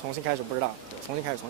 重新开始不知道，重新开始。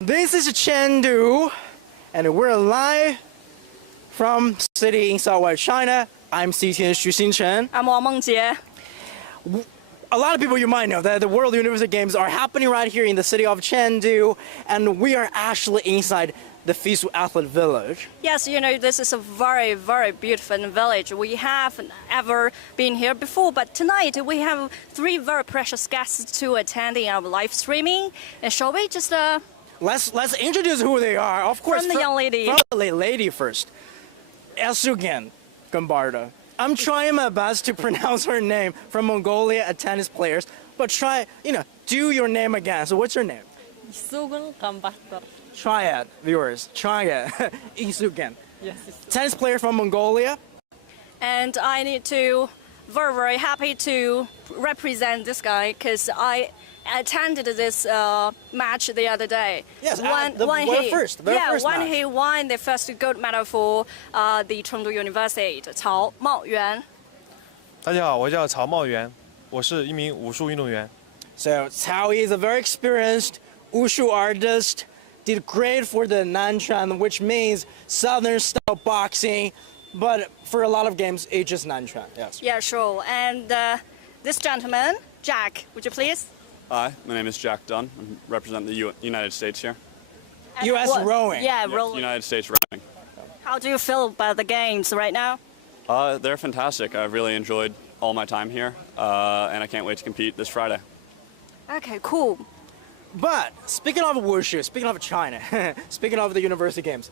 This is Chengdu, and we're live from city in southwest China. I'm CGTN Xinchen. I'm Wang Mengjie. A lot of people you might know that the World University Games are happening right here in the city of Chengdu, and we are actually inside the FISU Athlete Village. Yes, you know, this is a very, very beautiful village. We haven't ever been here before, but tonight we have 3 very precious guests to attend in our live streaming. And shall we just... Let's introduce who they are. Of course, from the young lady. From the lady first. Xinchen Gambarda. I'm trying my best to pronounce her name from Mongolia, a tennis player. But try, do your name again. So what's your name? Try it, viewers. Try it. Xinchen. Yes. Tennis player from Mongolia. And I need to very, very happy to represent this guy because I attended this match the other day. Yes, when very first when match. he won the first gold medal for the Chengdu University, Cao Maoyuan. 大家好，我叫曹茂元，我是一名武术运动员。 So Cao is a very experienced wushu artist. Did great for the Nanshan, which means Southern style boxing. But for a lot of games, it's just Nanshan. Yes. Yeah, sure. And this gentleman, Jack, would you please? Hi, my name is Jack Dunn. I represent the United States here. U.S. rowing. Yeah, Yes, rowing. United States rowing. How do you feel about the games right now? They're fantastic. I've really enjoyed all my time here, and I can't wait to compete this Friday. Okay, cool. But speaking of wushu, speaking of China, speaking of the university games,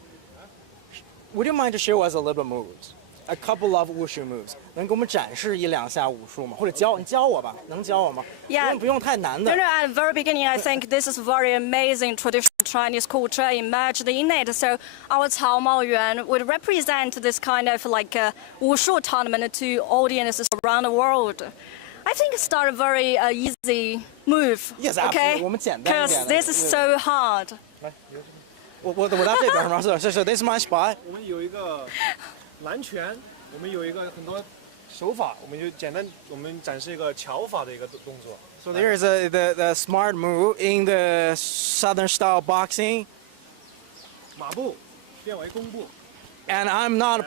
would you mind to show us a little bit moves? A couple of wushu moves. 能给我们展示一两下武术吗？或者你教我吧，能教我吗？ Yeah. 不用太难的。 No, at the very beginning, I think this is very amazing traditional Chinese culture emerged in it. So our Cao Maoyuan would represent this kind of like wushu tournament to audiences around the world. I think it's not a very easy move. Yes, okay? absolutely. 我们简单一点的。 Because this is so hard. 我到这边是吧？So this is my spot. 我们有一个蓝拳，我们有一个很多手法，我们就简单，我们展示一个桥法的一个动作。 So there's the smart move in the Southern style boxing. 马步变为弓步。 And I'm not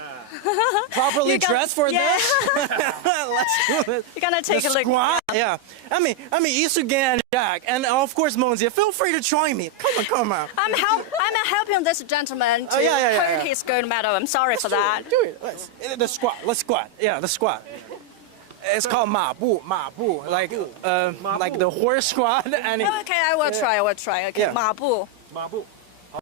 properly dressed for this. Let's do this. You're gonna take a look. Squat. Yeah. I mean, Xinchen and Jack, and of course Mengjie. Feel free to join me. Come on. I'm helping this gentleman to yeah. hold his gold medal. I'm sorry for that. Do it. The squat. Let's squat. Yeah, the squat. It's called 马步, like the horse squat. And Okay, I will try. Okay, Yeah. 马步。马步。好，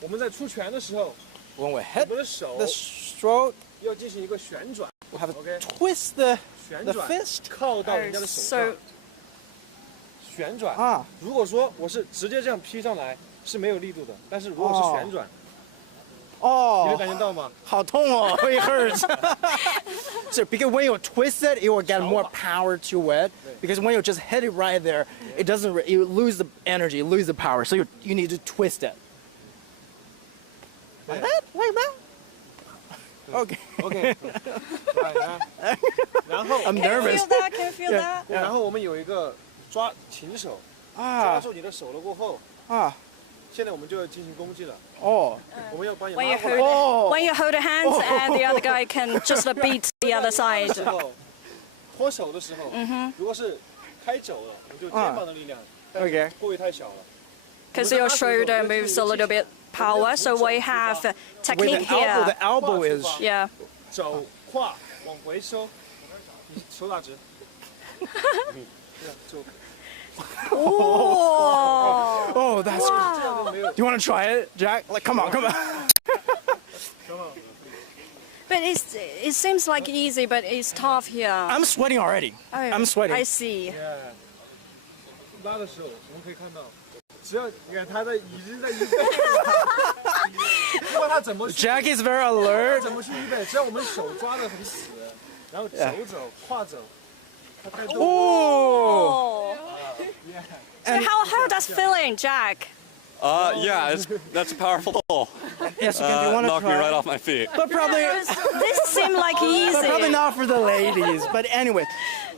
我们在出拳的时候， when we 我 hit 们的手 the stroke, 要进行一个旋转， we have to Okay. twist the 旋 the 转 fist. 靠到人家的手上 So，旋转啊。如果说我是直接这样劈上来是没有力度的，但是如果是旋转，你会 Oh, 感觉到吗？好痛哦, it hurts. So because when you twist it, it will get more power to it. Because when you just hit it right there, it doesn't. You lose the energy, you lose the power. So you need to twist it. Like that? Like that? Okay. OK， 然后 I'm Can you nervous. feel that? Can you feel that? 然后我们有一个抓擒手，抓住你的手了过后，现在我们就要进行攻击了。 Oh. 我们要把你 When 拉 you 过 hold 来 it, when you hold the hands and the other guy can just beat the other 的 side. 时候，脱手的时候，如果是开肘了，我们就肩膀的力量， Okay. 过于太小了。 Because your shoulder moves a little bit power, so we have With technique the elbow, here. the elbow is. Yeah. 肘胯往回收，你手打直。这样就 Oh. Oh, that's. Do you want to try it, Jack? Like, come on. But it seems like easy, but it's tough here. I'm sweating already. I'm sweating. I see. 拉的时候，我们可以看到，只要你看他的已经在预备，不管他怎么 Jack is very alert. 怎么去预备，只要我们手抓得很死，然后走跨走，他带动。Oh. So how does feeling, Jack? Yeah, that's a powerful pull. Yes, do you want to Knocked me try? right off my feet. But probably, This seemed like easy. but probably not for the ladies. But anyway,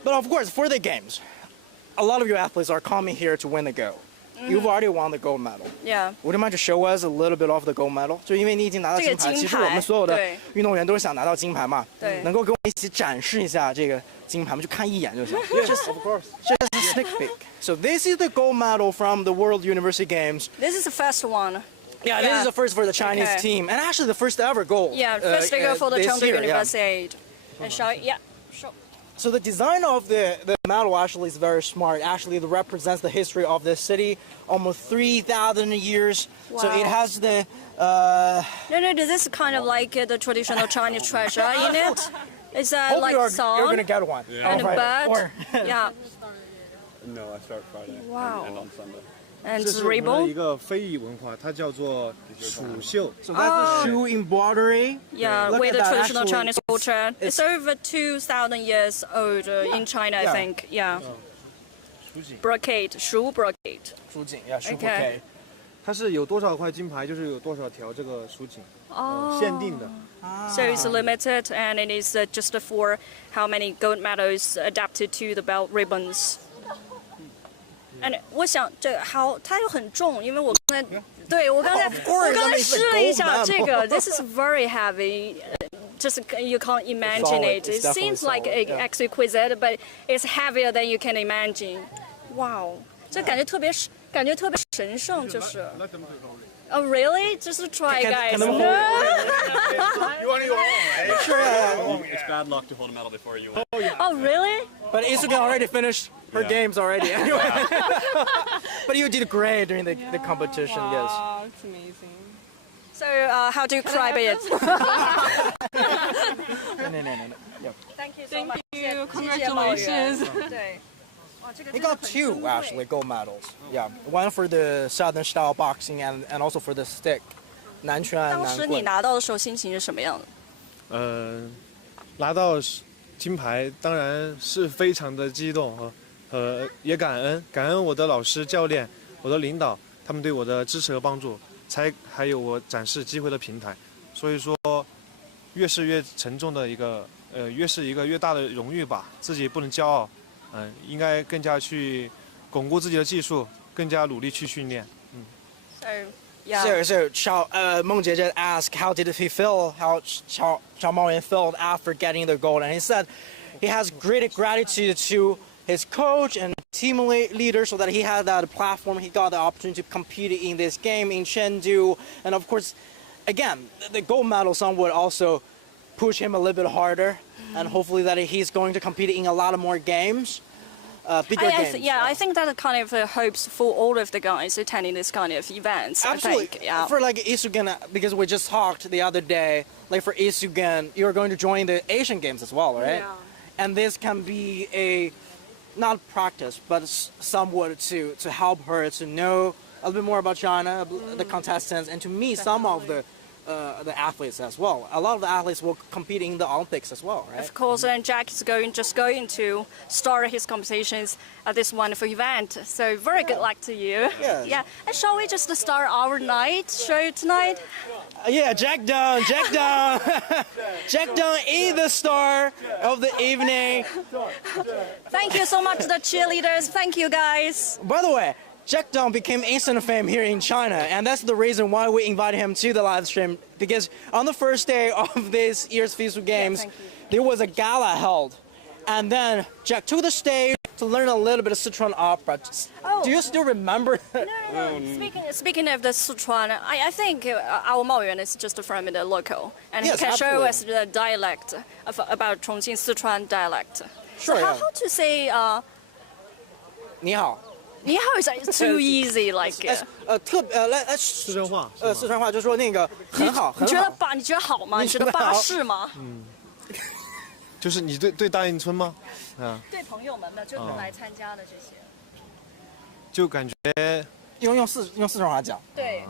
but of course for the games, a lot of you athletes are coming here to win the gold. You've already won the gold medal. Yeah. Would you mind to show us a little bit of the gold medal? 就因为你已经拿到金牌，这个金牌，其实我们所有的对运动员都是想拿到金牌嘛。对能够跟我们一起展示一下这个金牌，我们就看一眼就行。Yes, of course. Just a sneak peek. So this is the gold medal from the World University Games. This is the first one. Yeah, this is the first for the Chinese Okay. team, and actually the first ever gold. Yeah, first figure for the this Chengdu year, yeah. University. And show it. Yeah. Sure. So the design of the medal actually is very smart. Actually, it represents the history of this city, almost 3,000 years. So Wow. it has the. No, this is kind of like the traditional Chinese treasure in it. It's Hope like you're song gonna get one. and a on Friday. bird. Or- Yeah. No, I start Friday Wow. and on Sunday. And 这 it's 是我们的一 ribbon. 个非遗文化，它叫做蜀绣。 So that's the shoe embroidery. Yeah, Look with at the that, traditional actually, Chinese culture. It's over 2,000 years old in China, I Yeah. think. Yeah. 蜀锦， Brocade, 书 brocade. 蜀锦, yeah, 蜀 Okay. bouquet. 它是有多少块金牌，就是有多少条这个蜀锦，限定的。 So it's limited and it is just for how many gold medals adapted to the belt ribbons. And 我想这好，它又很重，因为我刚才对我刚才 Of course, 我刚才 that means the 试了一 gold 下 medal. 这个 ，this is very heavy. Just you can't imagine solid. it. It's It definitely seems like solid, yeah. exquisite, but it's heavier than you can imagine. Wow，这感觉特别神圣，就是。Oh really? Just try, Can- guys. can them hold- No. Sure, yeah. It's bad luck to hold a medal before you win. Oh really? But Isuka already finished her Yeah. games already anyway. But you did great during the competition, yes. Wow, it's amazing. So how do you cry it? No. Yeah. Thank you so Thank much. you. Congratulations. 对，哇，这个 He got two actually gold medals. Yeah, one for the southern style boxing and also for the stick. 南拳当时南棍。你拿到的时候心情是什么样的？拿到金牌当然是非常的激动也感恩我的老师、教练、我的领导，他们对我的支持和帮助，还有我展示机会的平台。所以说，越是越沉重的一个越是一个越大的荣誉吧，自己不能骄傲，应该更加去巩固自己的技术，更加努力去训练。So yeah. So Mengjie just asked how did he feel, how Xiao Maoyan felt after getting the gold, and he said he has great gratitude to his coach and team leader so that he had that platform, he got the opportunity to compete in this game in Chengdu, and of course, again, the gold medal some would also push him a little bit harder, and hopefully that he's going to compete in a lot of more games. Bigger games. I think that kind of hopes for all of the guys attending this kind of events. Absolutely. I think, yeah. For like Isugen, because we just talked the other day, like for Isugen, you're going to join the Asian Games as well, right? Yeah. And this can be a, not practice, but somewhat to help her to know a little bit more about China, the contestants, and to meet some of the athletes as well. A lot of the athletes will compete in the Olympics as well, right? Of course, and Jack is going to start his competitions at this wonderful event. So very good luck to you. Yes. Yeah. And shall we just start our night show tonight? Yeah, Jack Dunn. Jack Dunn is the star of the evening. Thank you so much, the cheerleaders. Thank you, guys. By the way, Jack Dunn became instant fame here in China, and that's the reason why we invited him to the live stream, because on the first day of this year's FISU Games, thank you. there was a gala held, and then Jack took the stage to learn a little bit of Sichuan opera. Oh. Do you still remember? No. Speaking of the Sichuan, I think our Maoyuan is just from the local, and Yes, he can show absolutely. us the dialect about Chongqing Sichuan dialect. Sure, So yeah. how to say 你好.你好 is too easy like. 四川话。四川话就说那个很好，很好。你觉得好吗？你觉得巴适吗？就是你对大运村吗？啊。对朋友们的，就来参加的这些。就感觉用四川话讲。对。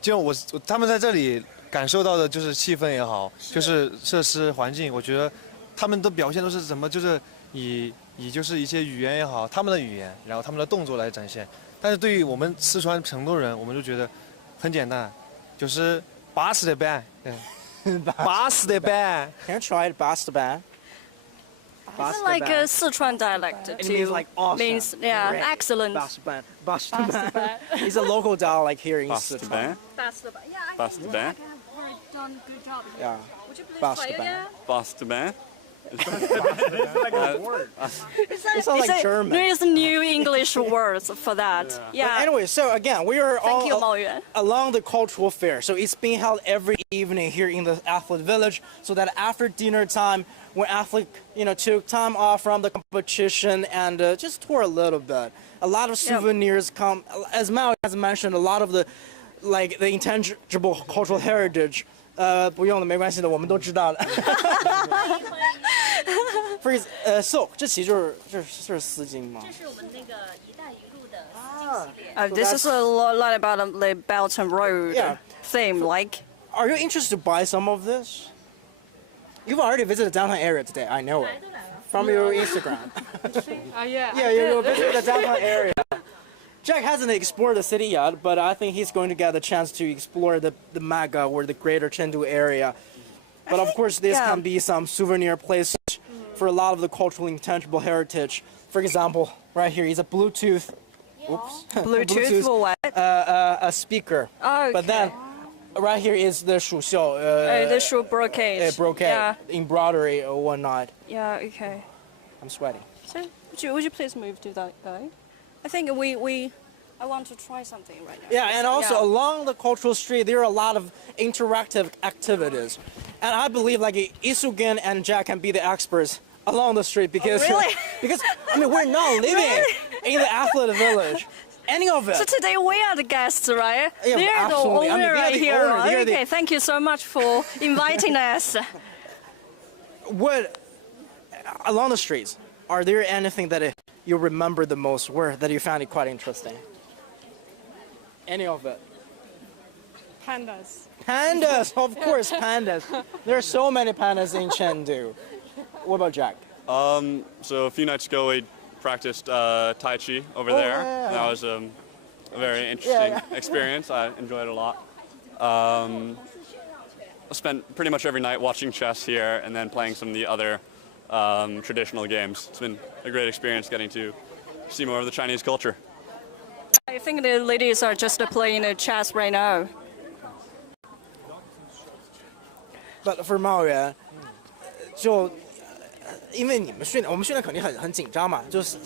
就他们在这里感受到的就是气氛也好，就是设施环境，我觉得他们的表现都是怎么就是以就是一些语言也好，他们的语言，然后他们的动作来展现。但是对于我们四川成都人，我们就觉得很简单，就是巴适的板，巴适的板。Can you try it, 巴适的板？It's like a Sichuan dialect. It means like awesome. Means excellent. 巴适的板 It's a local dialect like here in Sichuan. Sichuan. 巴适的板 Yeah. Bass the band. Done good job. Yeah. Would you please Bass try the it band. again? Bass the band. It sounds like German. There is new English words for that. Yeah. Anyway, so again, we are Thank you, all Mao Yuan. along the cultural fair. So it's being held every evening here in the athlete village. So that after dinner time, when athlete took time off from the competition and just tour a little bit, a lot of souvenirs come. As Mao has mentioned, a lot of the intangible cultural heritage. 不用的，没关系的，我们都知道的。So 这其实就是丝巾吗？这是我们那个“一带一路”的丝巾系列。This is a lot about the Belt and Road theme, like. Are you interested to buy some of this? You've already visited the downtown area today. I know it from your Instagram. Yeah. Yeah, you visited the downtown area. Jack hasn't explored the city yet, but I think he's going to get the chance to explore the mega or the greater Chengdu area. But of course, this can be some souvenir places for a lot of the cultural intangible heritage. For example, right here is a Bluetooth. Oops. Bluetooth for what? A speaker. Oh, okay. But then, right here is the 蜀绣. The Shu brocade. Brocade, embroidery or whatnot. Yeah. Okay. I'm sweating. So, would you please move to that guy? I think I want to try something right now. Yeah, and also along the cultural street, there are a lot of interactive activities. And I believe like FISU Games and Jack can be the experts along the street because, because I mean, we're not living in the athlete village. Any of it. So today we are the guests, right? Yeah, They're absolutely. the owner right here. Owner. Okay, thank you so much for inviting us. What, along the streets, are there anything that you remember the most, that you found it quite interesting? Any of it? Pandas. Pandas, of course, pandas. There are so many pandas in Chengdu. What about Jack? So a few nights ago we practiced Tai Chi over there. Yeah. That was a very interesting experience. I enjoyed it a lot. I spent pretty much every night watching chess here and then playing some of the other traditional games. It's been a great experience getting to see more of the Chinese culture. I think the ladies are just playing chess right now. But for Mao Yuan, 就因为我们训练肯定很紧张嘛，就是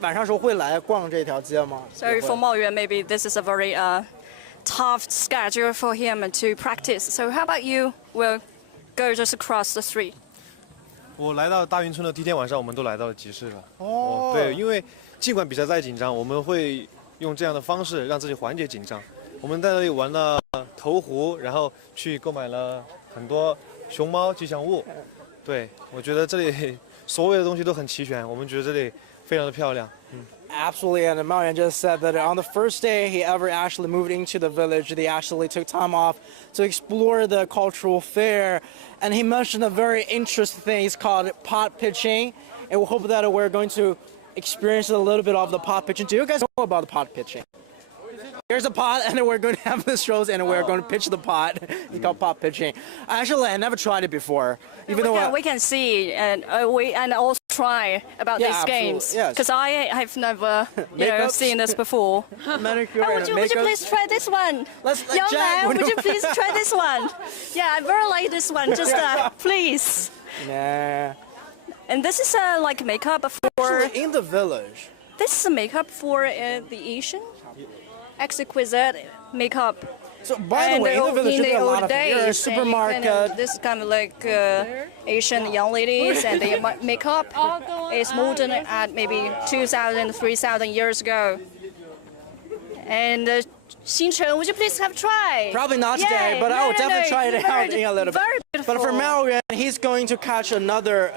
晚上时候会来逛这条街吗？ So for Mao Yuan, maybe this is a very tough schedule for him to practice. So how about you? Will go just across the street. 我来到大运村的第一天晚上，我们都来到了集市了。哦，对，因为尽管比赛再紧张，我们会用这样的方式让自己缓解紧张。我们在这里玩了投壶，然后去购买了很多熊猫吉祥物。对，我觉得这里所有的东西都很齐全，我们觉得这里非常的漂亮。Absolutely, and Mao Yuan just said that on the first day he ever actually moved into the village, they actually took time off to explore the cultural fair. And he mentioned a very interesting thing, it's called pot pitching. And we hope that we're going to experience a little bit of the pot pitching. Do you guys know about the pot pitching? There's a pot, and we're going to have the strolls, and we're going to pitch the pot. It's called pot pitching. Actually, I never tried it before. Even though we can see and also try about these games. Yes. Because I have never seen this before. Manicure would you please try this one? Young Jack, man, would you please try this one? Yeah, I very like this one. Just please. Nah. And this is like makeup for. Actually, in the village. This is makeup for the Asian. Exquisite makeup So by the way, in the village in there the are a lot old of days, supermarket. this kind of like Asian young ladies and their makeup is modern at maybe 2,000, 3,000 years ago. And Xinchen, would you please have tried? Probably not today, but I will definitely try it out in a little bit. Very beautiful. But for Maoyuan, he's going to catch another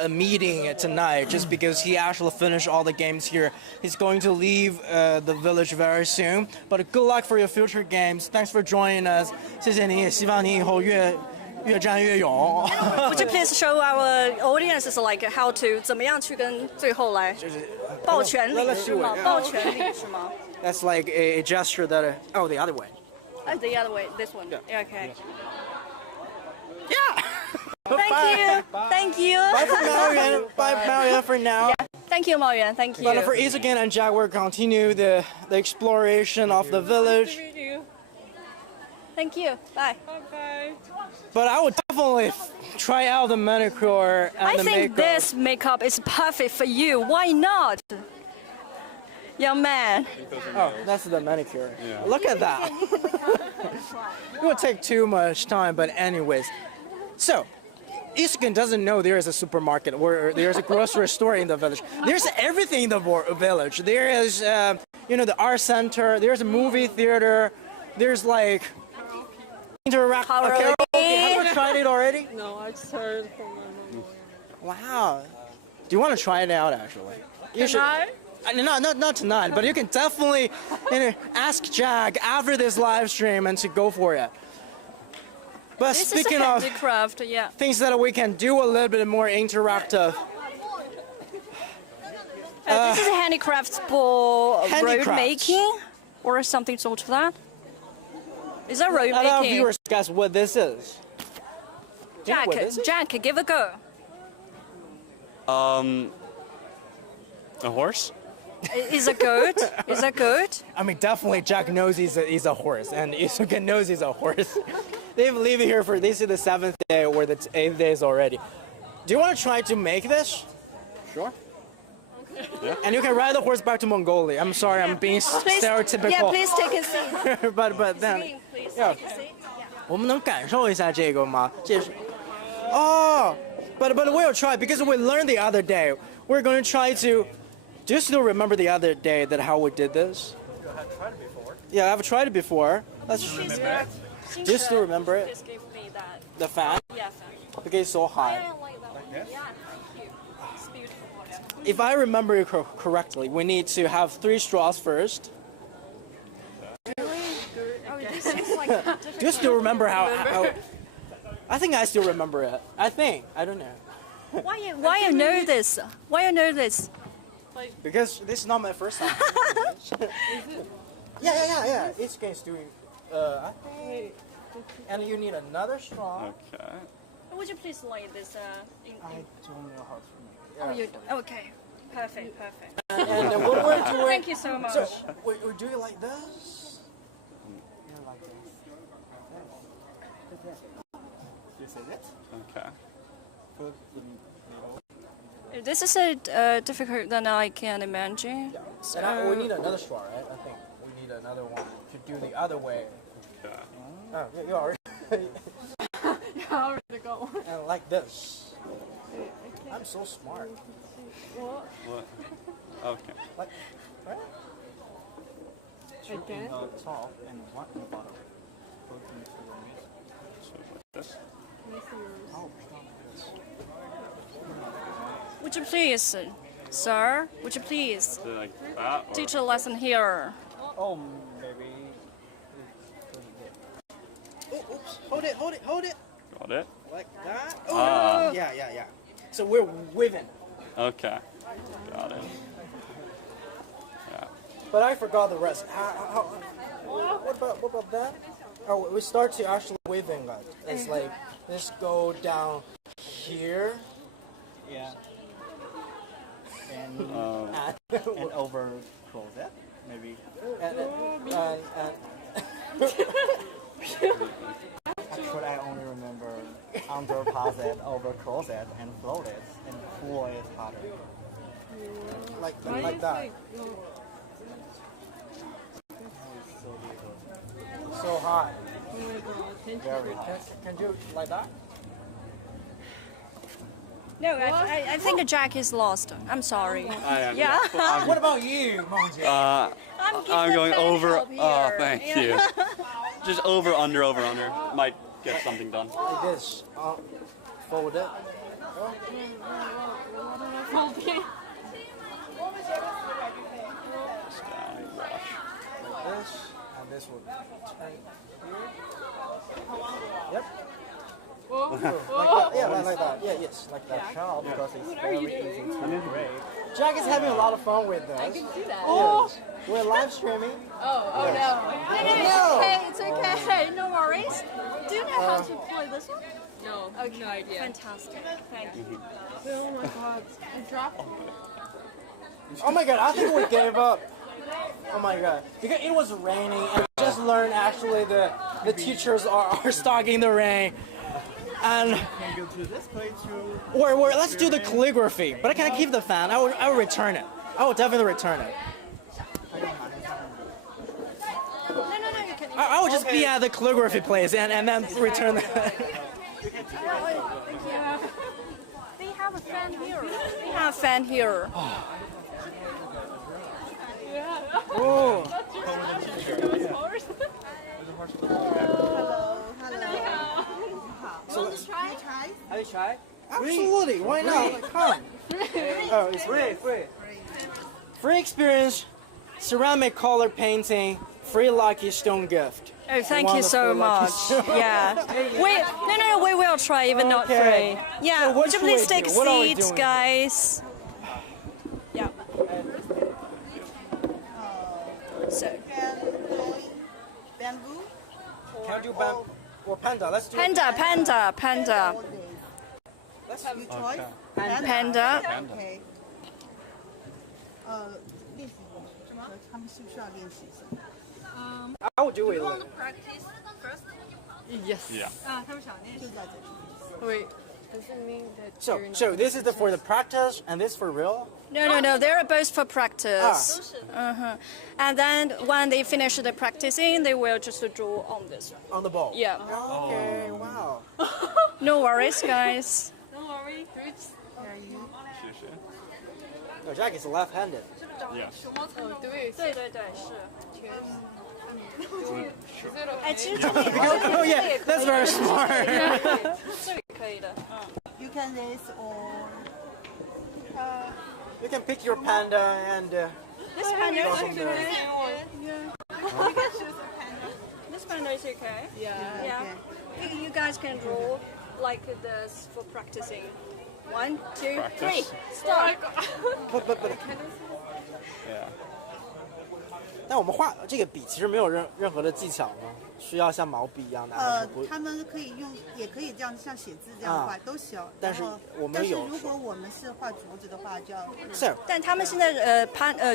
a meeting tonight just because he actually finished all the games here. He's going to leave the village very soon. But good luck for your future games. Thanks for joining us. 谢谢你，希望你以后越战越勇。 Would you please show our audiences like how to 怎么样去跟最后来抱拳领是吗？抱拳领是吗？ That's like a gesture that. Oh, the other way. The other way, this one. Yeah. Okay. Yeah. Thank you. Thank you. Bye for Maoyuan. Bye Maoyuan for now. Yeah. Thank you, Mao Yuan. Thank you. But for Xinchen and Jack, we'll continue the exploration of the village. Meet you. Thank you. Bye. Bye-bye. But I would definitely try out the manicure and I the think makeup. this makeup is perfect for you. Why not? Young man. Oh, that's the manicure. Yeah. Look at that. It would take too much time, but anyways. So, Xinchen doesn't know there is a supermarket or there's a grocery store in the village. There's everything in the village. There is, the art center. There's a movie theater. There's like Karaoke. Have you ever tried it already? No, I just heard from my mom. Wow. Do you want to try it out actually? You should. Not tonight, but you can definitely ask Jack after this live stream and to go for it. But This speaking is a of handicraft, yeah. things that we can do a little bit more interactive. This is a handicraft for road Handicrafts. making or something sort of that. Is that road A lot of making? viewers guess what this is. Do you know Jack, what this is? Jack, give a go. A horse? Is a goat? Is a goat? I mean, definitely Jack knows he's a horse, and Xinchen knows he's a horse. They've lived here for this is the 7th day or the 8th days already. Do you want to try to make this? Sure. And you can ride the horse back to Mongolia. I'm sorry, I'm being Please, stereotypical. yeah, please take a seat. but then, Please yeah. take a seat. 我们能感受一下这个吗？这是，Oh, but we'll try because we learned the other day. We're going to try to. Do you still remember the other day that how we did this? I've tried it before. Yeah, I've tried it before. Do you still remember it? Please give me that. The fan Yeah, because it's so high. I like that one. this? Yeah, thank you. It's beautiful. If I remember it correctly, we need to have 3 straws first. Oh, this is like different. Do you still remember how? I think I still remember it. I don't know. Why you know this? Why you know this? Because this is not my first time. Yeah. Each game's doing. I think. And you need another straw. Okay. Would you please like this? I don't know how to make it. Oh, you don't. Okay. Perfect. And what we're doing. Thank you so much. So we do it like this. Yeah, like this. This is it. Okay. Put in the middle. This is a difficult than I can imagine. Yeah. And we need another straw, right? I think we need another one to do the other way. Okay. Oh, you already. I already got one. And like this. I'm so smart. What? What? Okay. Like, right? Again? Top and one in the bottom. Both into So like this. Oh, Would you please, sir? Would you please Is it like that? Or? teach a lesson here? oh, maybe. Oh, oops. Hold it. Got it? Like that. Oh, Ah. yeah. So we're waving. Okay. Got it. Yeah. But I forgot the rest. What about that? Oh, we start to actually waving like it's like this go down here. Yeah. And, And and over close it, maybe. Actually, I only remember under pause it, over close it, and float it, and pull it harder. like that. It's so difficult. So high. Oh my god, thank you Very for high. Can you like that? No, I think Jack is lost. I'm sorry. I am. Yeah. What about you, Mengjie? I'm going over. Oh, here. thank Yeah. you. Just over, under. Might get something done. Like this. Forward it. Like this, and this will turn here. Yep. Like that. Yeah, like that. Yeah, yes, like that. Shell because it's very easy to break. Jack is having a lot of fun with this. I can see that. Yes. We're live streaming. Oh no. No, it's okay. No worries. Do you know how to play this one? No, no idea. Fantastic. Thank you. Oh my god, I dropped. Oh my god, I think we gave up. Oh my god. Because it was raining and we just learned actually the teachers are stuck in the rain. And Can go to this place to. or let's do the calligraphy. But I can't keep the fan. I will return it. I will definitely return it. No, you can. I will just be at the calligraphy place and then return it. They have a fan here. We have a fan here. Oh. Have you tried? Absolutely. Why not? Come. Oh, it's free. Free experience, ceramic color painting, free lucky stone gift. Oh, thank you so much. Yeah. We will try, even not Okay. free. Yeah. So what Would you should please we take do? What are we seats, doing? guys? Yeah. So, Bamboo? Can you do or panda? Let's do panda. You choice? Panda. OK。练习什么？他们需不需要练习什么？ I will do it. Yes. Yeah. 他们想练习就在这里。 Wait, does it mean that So, you're so not this is for the practice and this for real? No. They're both for practice. And then when they finish the practicing, they will just draw on this one. On the ball? Yeah. Okay, wow. No worries, guys. Don't worry, Rich. No, Jack is left-handed. Yes. Oh, do it. 对，是。 Is it okay? 哎，其实这个也 Oh yeah, that's very smart. 这个可以的。 You can raise or You can pick your panda and This panda is from there. okay. This panda is okay. Yeah. Yeah. You guys can draw like this for practicing. 1, 2, 3. Start. but Yeah. 但我们画这个笔其实没有任何的技巧吗？需要像毛笔一样的？还是不他们可以用，也可以这样像写字这样画都行。但是我们但是有如果我们是画竹子的话，就要。是。但他们现在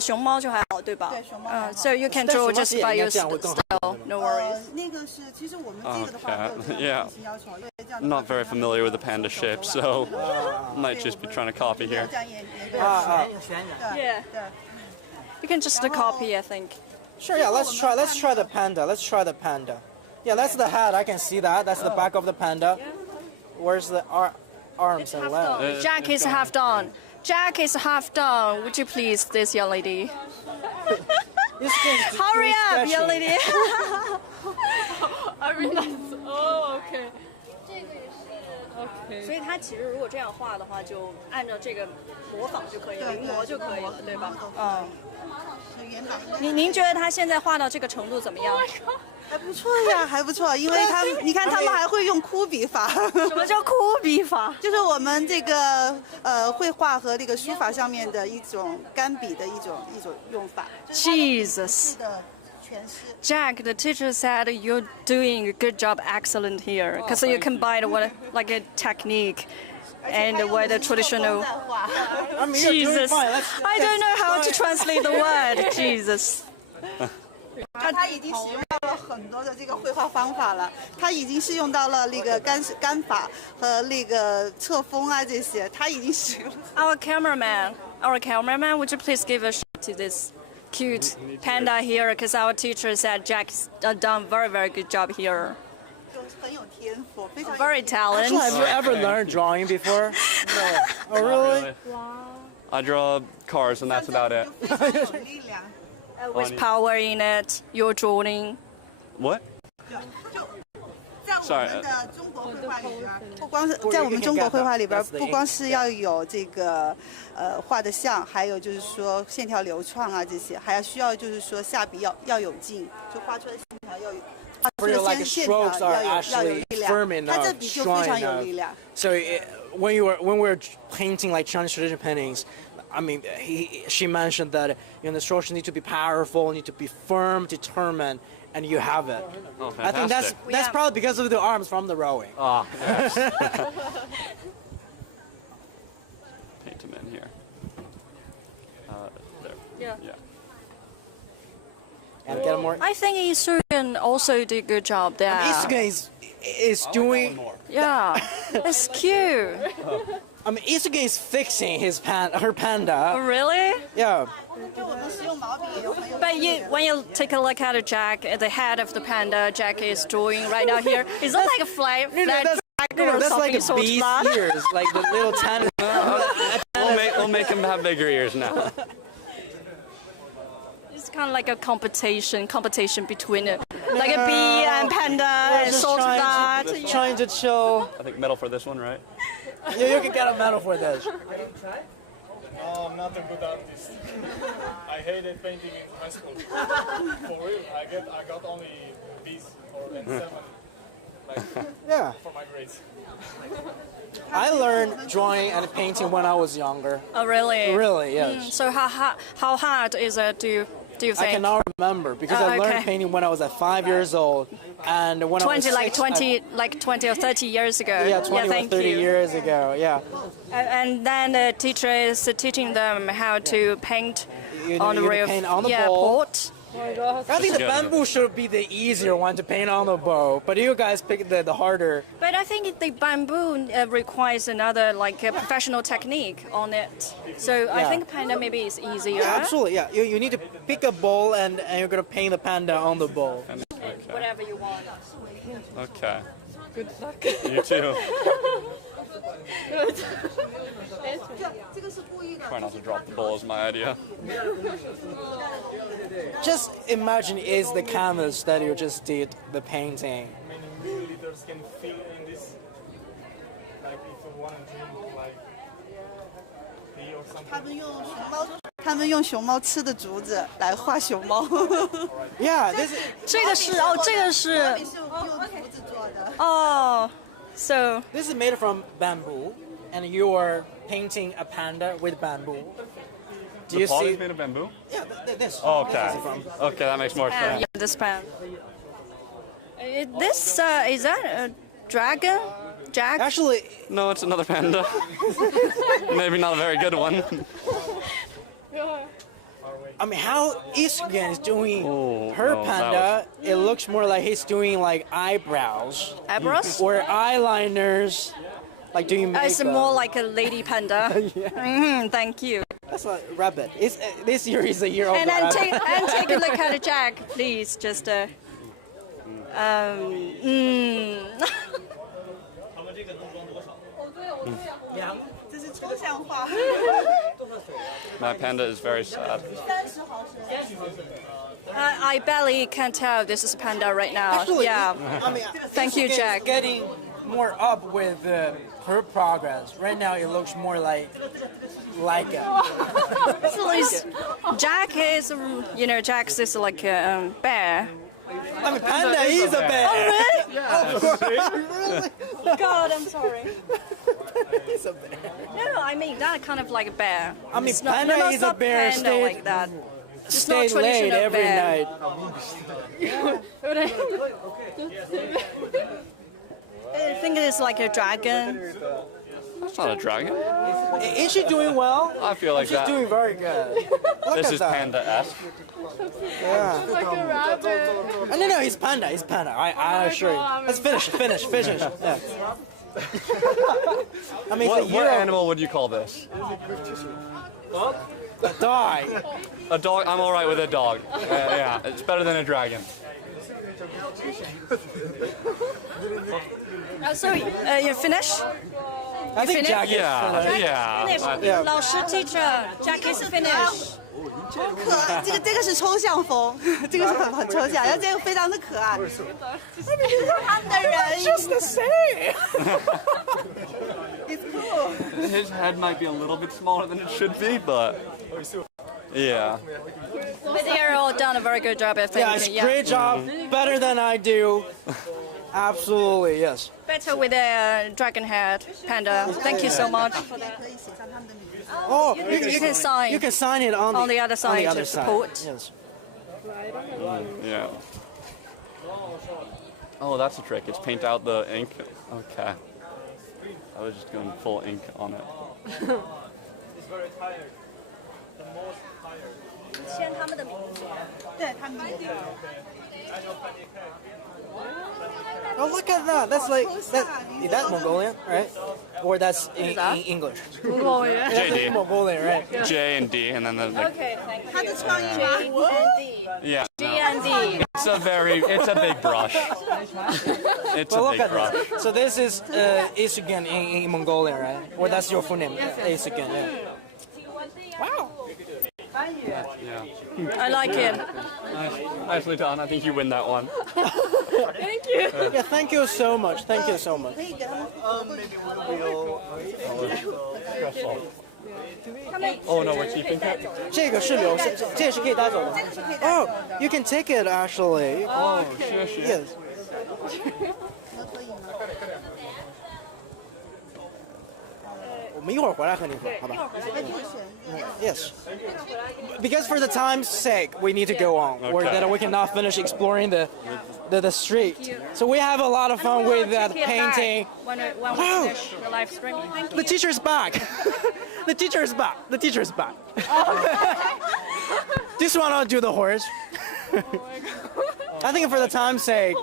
熊猫就还好，对吧？对，熊猫还好。So you can 但 draw 熊猫 just 其实也 by 应 your 该这样会更好。 style. No worries. 那个是，其实我们这个的话没有这 Okay. 样的硬性要求，因为这样的 I'm 话 not very familiar with the panda shape, so might just be trying to copy 没有 here. 这样严格。对 Yeah. 对。 You can just copy, I think. Sure, yeah. Let's try the panda. Let's try the panda. Yeah, that's the head. I can see that. That's the back of the panda. Where's the arms and legs? Jack is half done. Jack is half done. Would you please, this young lady? Hurry up, young lady. I realized. Oh, okay. 所以他其实如果这样画的话，就按照这个模仿就可以，临摹就可以了，对吧？嗯。您觉得他现在画到这个程度怎么样？还不错呀，还不错，因为你看他们还会用枯笔法。什么叫枯笔法？就是我们这个绘画和这个书法上面的一种干笔的一种用法。Jesus. 的诠释。 Jack, the teacher said you're doing a good job, excellent here, because you combine like a technique and with the traditional. I mean, you're doing Jesus, fine. I don't know how to translate the word. Jesus. 他已经使用到了很多的这个绘画方法了，他已经是用到了那个干法和那个侧锋啊这些，他已经使用。Our cameraman, would you please give a shot to this? cute panda here because our teacher said Jack's done very good job here. 很有天赋，非常有 Very 天 talented. Have you ever learned drawing before? No. Oh, really? I draw cars and that's about it. 赋，非常有力量。 With power in it, your drawing. What? 在我们的中国绘画里边，不光是在我们中国绘画里边，不光是要有这个画的像，还有就是说线条流畅啊这些，还要需要就是说下笔要有劲，就画出来线条要有。 For your like strokes are actually firm 它这 enough, 笔就非 strong 常有 enough. 力量。 So when we're painting like Chinese traditional paintings, I mean, she mentioned that the strokes need to be powerful, need to be firm, determined, and you have it. Oh, I think that's Yeah. probably because of the arms from the rowing. Ah, yes. Paint them in here. There. Yeah. Yeah. And get more. I think Isugan also did a good job there. Isugen is doing. Yeah, it's cute. I mean, Isugen is fixing her Oh, panda. really? Yeah. 就我们使用毛笔也有很有 But 力量。 when you take a look at Jack, the head of the panda Jack is drawing right now here, is that like a flat that's, dragon or that's something like a sort of bee's that? ears, like the little tiny. We'll make him have bigger ears now. It's kind of like a competition between like a bee and panda and Just sort of that. trying to chill. I think medal for this one, right? You can get a medal for this. No, I'm not a good artist. I hated painting in high school. For real, I got only B's or N7 Yeah. for my grades. I learned drawing and painting when I was younger. Oh, really? Really, yes. So how hard is it? Do you I think? cannot remember because I okay. learned painting when I was at 5 years old, and when I was 20 or 30 years ago. yeah, 20 or thank 30 you. years ago. Yeah. And then the teacher is teaching them how to paint You on the need to real paint on the yeah, bowl. pot. I think the bamboo should be the easier one to paint on the bow, but you guys picked the harder. But I think the bamboo requires another like a professional technique on it. So I Yeah. think panda maybe is easier. Yeah, absolutely. Yeah, you need to pick a bowl and you're gonna paint the panda on the bowl. Whatever you want. Okay. Good luck. You too. 这个是故意的。 Try not to drop the ball is my idea. Just imagine is the canvas that you just did the painting. Many leaders can feel in this, like if you want to drink like tea or something. 他们用熊猫吃的竹子来画熊猫。 Yeah, this is, 这个是哦，这个是是用竹子做的。哦，so this is made from bamboo, and you are painting a panda with bamboo. Do The you pot see? is made of bamboo? Yeah, this. Oh, okay. Okay, that makes more sense. yeah, this pen. This is that a dragon? Jack? Actually, No, it's another panda. Maybe not a very good one. I mean, how Isugen is doing Oh, her no, that panda, it looks more like he's doing like eyebrows Eyebrows? or eyeliners, like doing makeup. It's more like a lady panda. Thank you. That's a rabbit. It's, this year is a year old And then rabbit. take a look at Jack, please. Just Oh, 这是抽象画。 My panda is very sad. 30毫升。 I barely can tell this is panda right now. Actually, yeah. I mean, Thank you, Isugen is Jack. getting more up with her progress. Right now, it looks more like it. So it's- Jack is, Jack is like a bear. I mean, panda is a bear. Really? Of course. Really? God, I'm sorry. It's a bear. No, I mean that kind of like a bear. I mean, It's not, panda no, is it's a not bear. panda Stay, like that. It's stay not late traditional every bear. night. I think it's like a dragon. That's not a dragon. Is she doing well? I feel like She's that. doing very good. Look This at is that. panda-esque. Yeah. like a rabbit. Oh, no, he's panda. He's panda. I assure you. God, Let's finish. Yeah. I mean, What it's a year. animal would you call this? A dog. A dog. I'm all right with a dog. Yeah, it's better than a dragon. So you finish? I think Jack is Yeah, yeah. 老师 teacher, Jack is finish. 这个是抽象风，这个是很抽象，然后这个非常的可爱。他们的人 Just the same.，it's cool。 His head might be a little bit smaller than it should be, but yeah. But they are all done a very good job, I think. Yeah, it's great job. Better than I do. Absolutely, yes. Better with a dragon head panda. Thank you so much for that. Oh, You can sign. You can sign it on the other side. On the other to side. support. Yes. Yeah. Oh, that's a trick. It's paint out the ink. Okay. I was just going full ink on it. 签他们的名字。对他们的。 Oh, look at that. That's that Mongolian, right? Or that's in English. Mongolian. JD. Mongolian, right? J and D, and then the Okay, thank you. 他的创意 G and D. yeah. G and D. It's a big brush. It's Well, a look big at brush. this. So this is Xinchen in Mongolian, right? Or that's your full name, Xinchen, yeah. Wow. Yeah. I like him. Nicely done. I think you win that one. Thank you. Yeah, thank you so much. Thank you so much. Oh no, we're keeping it. 这个是留下，这也是可以带走的。Oh, you can take it actually. Oh, sure. Yes. Yes. Because for the time's sake, we need to go on, or that we cannot finish exploring the street. So we have a lot of fun with that painting. When we finish the live streaming. Thank you. The teacher's back. The teacher is back. The teacher is back. Just want to do the horse. I think for the time's sake,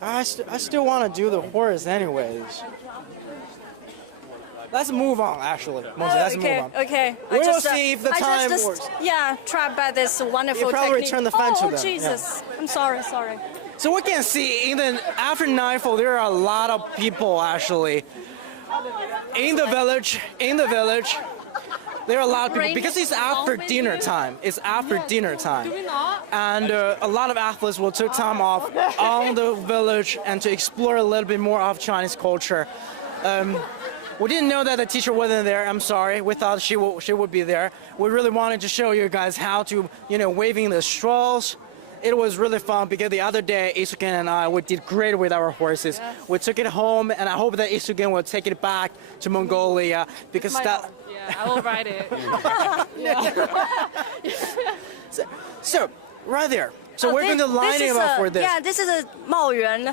I still want to do the horse anyways. Let's move on, actually. Mengjie, let's move on. Okay. We'll see if the time works. Yeah, trapped by this wonderful You probably technique. return the fan to them. Oh, Jesus. Yeah. I'm sorry. So we can see after nightfall, there are a lot of people actually in the village. There are a lot of people because it's after dinner time. It's after dinner time, and a lot of athletes will take time off on the village and to explore a little bit more of Chinese culture. We didn't know that the teacher wasn't there. I'm sorry. We thought she would be there. We really wanted to show you guys how to, waving the strolls. It was really fun because the other day, Xinchen and I, we did great with our horses. Yes. We took it home, and I hope that Xinchen will take it back to Mongolia because that. Yeah, I will ride it. So, right there. So we're going to line him up for this. Yeah, this is a Mao Yuan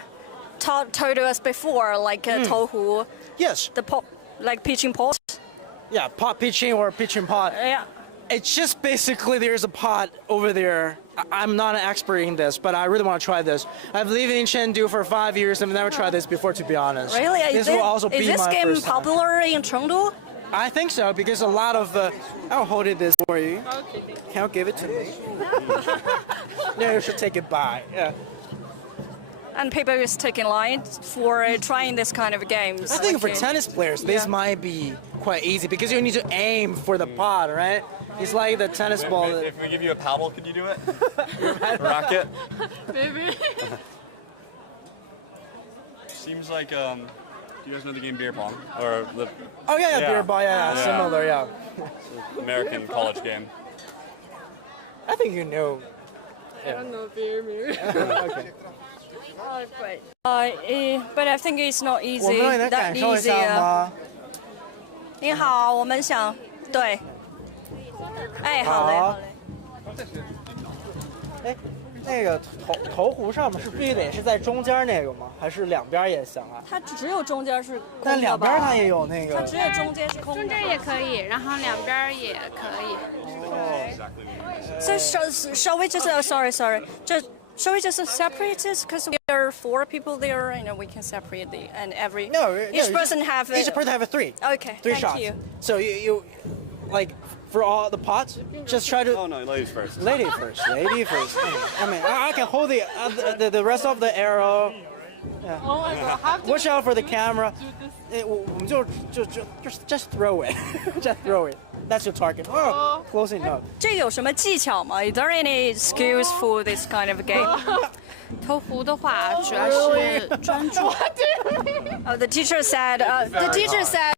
told us before, like tohu. Yes. The pot, like pitching pot. Yeah, pot pitching or pitching pot. Yeah. It's just basically there's a pot over there. I'm not an expert in this, but I really want to try this. I've lived in Chengdu for 5 years and I've never tried this before, to be honest. Really? This will also be is this my game first time. popular in Chengdu? I think so, because a lot of... I'll hold it this for you. Okay. Can you give it to me? No, you should take it by. Yeah. And people is taking lines for trying this kind of games. I think for tennis players, this might be quite easy because you need to aim for the pot, right? It's like the tennis ball. If we give you a paddle, could you do it? Racket? Maybe. Seems like, do you guys know the game beer pong? Or the Oh yeah, beer ball, yeah, similar, yeah. American college game? I think you know. I don't know beer, maybe. Okay. Oh, great. But I think it's not 我 easy. 们让你来 That 感受一 easy. 下吗？你好，我们想对。哎，好嘞，好嘞。哎，那个头壶上面是必须得是在中间那个吗？还是两边也行啊？它只有中间是空但的吧？两边它也有那个。它只有中间是空的。中间也可以，然后两边也可以。So shall we just sorry. Shall we just separate this? Because we are 4 people there, we can separate each person have each person have a 3. Okay, Three thank shots. you. So you like for all the pots, just try to. Oh no, ladies first. Lady first. Lady first. I mean, I can hold the rest of the arrow. Yeah. Oh my god, have to Watch out for the camera. do this. 我们就 just throw it, just throw it. That's your target. Oh, close enough. 这个有什么技巧吗？ Is there any skills for this kind of game? 投壶的话，主要是专注。The teacher said,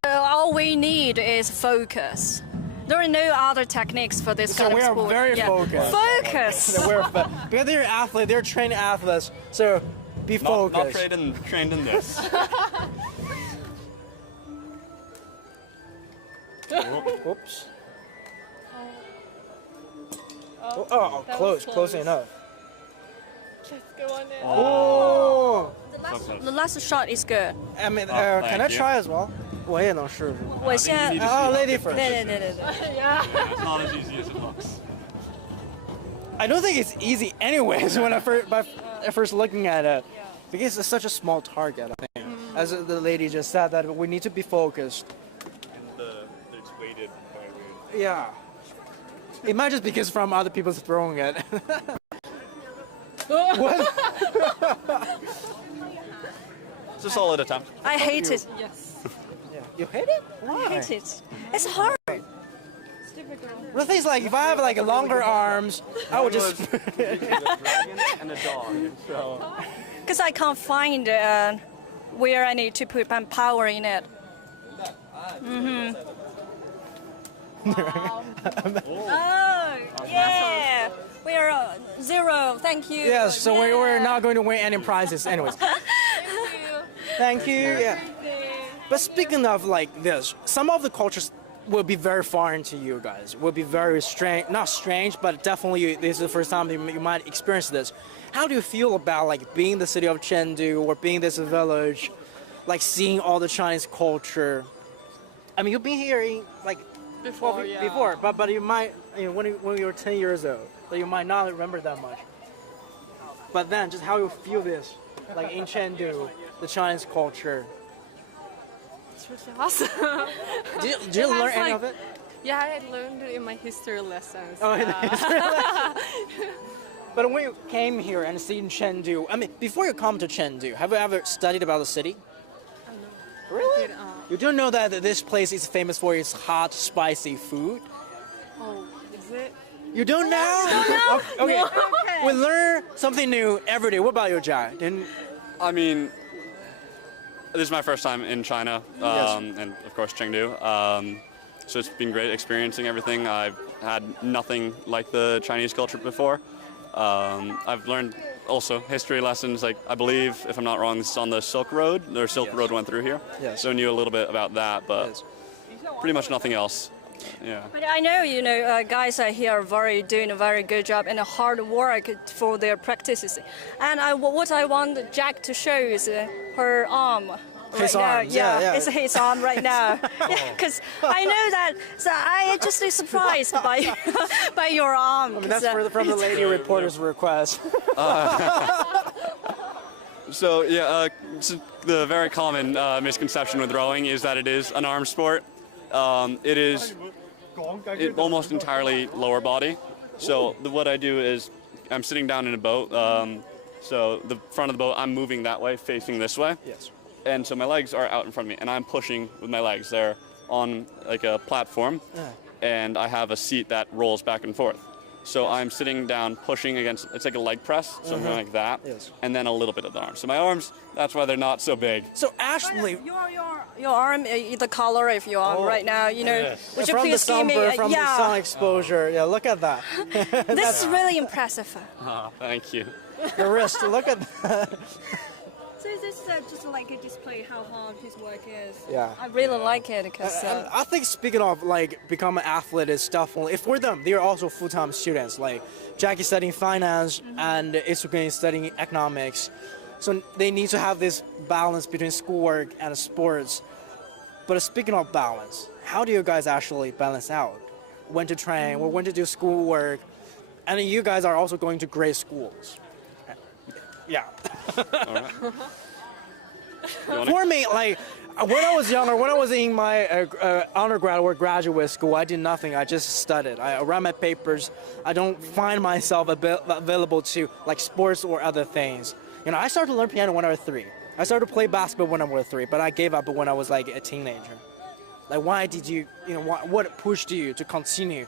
all we need is focus. There are no other techniques for this So kind we of are sport. very focused. Focus. Because they're athletes, they're trained athletes. So be Not focused. trained in this. Whoops. Oh, close enough. Let's go on in. Oh, The last shot is good. I mean, thank can I you. try as well? 我也能试试。我先 Oh, lady first. 对。 It's not as easy as it looks. I don't think it's easy anyways when I first looking at it. Because it's such a small target, I think. As the lady just said, that we need to be focused. And it's weighted quite weird. Yeah. It might just because from other people's throwing it. What? It's a solid attempt. I hate it. Yes. Yeah. You hate it? Why? I hate it. It's hard. The thing is, like, if I have like longer arms, I would just. A dragon and a dog. So. Because I can't find where I need to put my power in it. Oh, yeah. We are 0. Thank you. Yes. So we're not going to win any prizes, anyways. Thank you. Yeah. But speaking of like this, some of the cultures will be very foreign to you guys. Will be very strange, not strange, but definitely this is the first time you might experience this. How do you feel about like being the city of Chengdu or being this village, like seeing all the Chinese culture? I mean, you've been here in like before, but you might when you were 10 years old, but you might not remember that much. But then, just how you feel this, like in Chengdu, the Chinese culture. It's really awesome. Did you learn any of it? Yeah, I learned it in my history lessons. Oh, yeah. But when you came here and seen Chengdu, I mean, before you come to Chengdu, have you ever studied about the city? Really? You don't know that this place is famous for its hot, spicy food? Oh, is it? You don't know? Okay. We learn something new every day. What about you, Jai? I mean, this is my first time in China, and of course Chengdu. So it's been great experiencing everything. I've had nothing like the Chinese culture before. I've learned also history lessons. Like I believe, if I'm not wrong, this is on the Silk Road. The Silk Road went through here. Yes. So I knew a little bit about that, but pretty much nothing else. Yeah. But I know, guys are here doing a very good job and hard work for their practices. And what I want Jack to show is her arm. His right arms, now. yeah. It's his arm right now. Because I know that, so I just surprised by your arm. I mean, that's from the lady reporter's request. So yeah, the very common misconception with rowing is that it is an arm sport. It is almost entirely lower body. So what I do is I'm sitting down in a boat. So the front of the boat, I'm moving that way, facing this way. Yes. And so my legs are out in front of me, and I'm pushing with my legs. They're on like a platform, and I have a seat that rolls back and forth. So I'm sitting down, pushing against. It's like a leg press, something like that, and then a little bit of the arms. So my arms, that's why they're not so big. So actually, your arm, the color of your arm right now, would you from please the give me? sunburn, from the sun exposure, yeah, look at that. This is really impressive. Thank you. The wrist, look at that. So this is just like a display how hard his work is. Yeah. I really like it because. I think speaking of like becoming an athlete is definitely, for them, they are also full-time students. Like Jackie's studying finance and Isuke is studying economics. So they need to have this balance between schoolwork and sports. But speaking of balance, how do you guys actually balance out when to train or when to do schoolwork? And you guys are also going to great schools. Yeah. All right. For me, like when I was younger, when I was in my undergrad or graduate school, I did nothing. I just studied. I read my papers. I don't find myself available to like sports or other things. You know, I started to learn piano when I was 3. I started to play basketball when I was 3, but I gave up when I was like a teenager. Like, why did you, what pushed you to continue